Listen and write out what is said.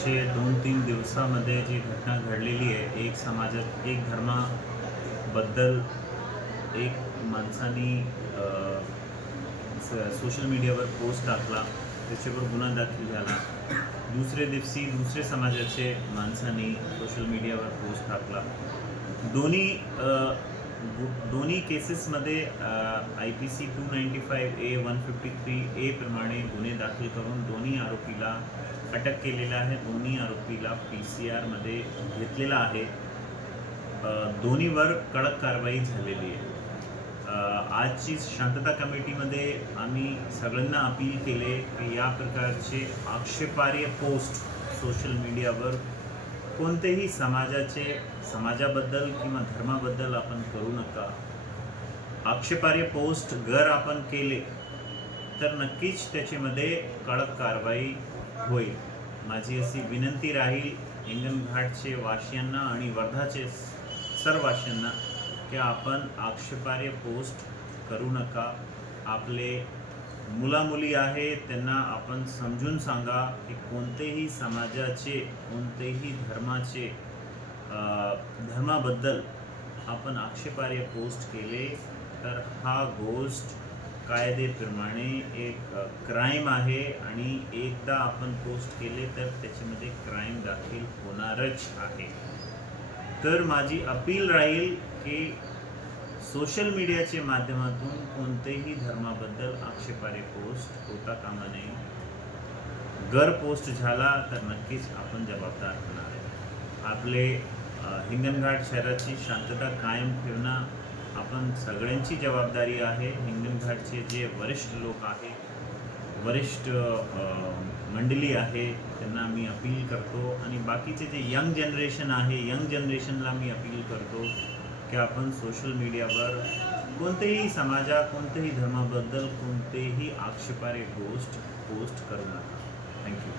मागचे दोन तीन दिवसामध्ये जी घटना घडलेली आहे एक समाजात एक धर्माबद्दल एक माणसानी सोशल मीडियावर पोस्ट टाकला त्याच्यावर गुन्हा दाखल झाला. दुसरे दिवशी दुसरे समाजाचे माणसांनी सोशल मीडियावर पोस्ट टाकला. दोन्ही गु- दोन्ही केसेसमध्ये I P C two ninety five A one fifty three A प्रमाणे गुन्हे दाखल करून दोन्ही आरोपीला अटक केलेलं आहे. दोन्ही आरोपीला पी सी आरमध्ये घेतलेला आहे. दोन्हीवर कडक कारवाई झालेली आहे. आजची शांतता कमिटीमध्ये आम्ही सगळ्यांना अपील केले की या प्रकारचे आक्षेपार्ह पोस्ट सोशल मीडियावर कोणतेही समाजाचे समाजाबद्दल किंवा धर्माबद्दल आपण करू नका. आक्षेपार्ह पोस्ट जर आपण केले तर नक्कीच त्याच्यामध्ये कडक कारवाई होईल. माझी अशी विनंती राहील हिंगणघाटचे वाशियांना आणि वर्धाचे सर्व की आपण आक्षेपार्य पोस्ट करू नका. आपले मुलामुली आहे त्यांना आपण समजून सांगा की कोणतेही समाजाचे कोणतेही धर्माचे धर्माबद्दल आपण आक्षेपार्य पोस्ट केले तर हा गोष्ट कायदेप्रमाणे एक क्राईम आहे आणि एकदा आपण पोस्ट केले तर त्याच्यामध्ये क्राईम दाखल होणारच आहे. तर माझी अपील राहील की सोशल मीडियाच्या माध्यमातून कोणतेही धर्माबद्दल आक्षेपारे पोस्ट होता कामा नये. गर पोस्ट झाला तर नक्कीच आपण जबाबदार होणार आहे. आपले हिंगणघाट शहराची शांतता कायम ठेवणं आपण सगळ्यांची जबाबदारी आहे. हिंगणघाटचे जे वरिष्ठ लोक आहे वरिष्ठ मंडळी आहे त्यांना मी अपील करतो. आणि बाकीचे जे यंग जनरेशन आहे यंग जनरेशनला मी अपील करतो की आपण सोशल मीडियावर कोणतेही समाजा कोणत्याही धर्माबद्दल कोणतेही आक्षेपारे गोष्ट पोस्ट करू नका. थँक्यू